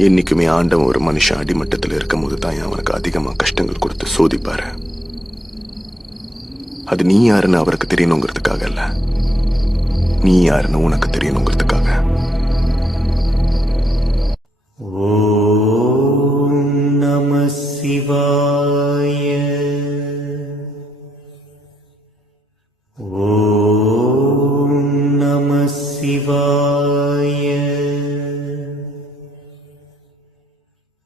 என்னைக்குமே ஆண்டவன் ஒரு மனுஷன் அடிமட்டத்தில் இருக்கும் போது தான் அவனுக்கு அதிகமாக கஷ்டங்கள் கொடுத்து சோதிப்பாரு. அது நீ யாருன்னு அவருக்கு தெரியணுங்கிறதுக்காக இல்ல. நீ யாருன்னு உனக்கு தெரியணுங்கிறதுக்காக. நம சிவாய. ஓ நம சிவாய.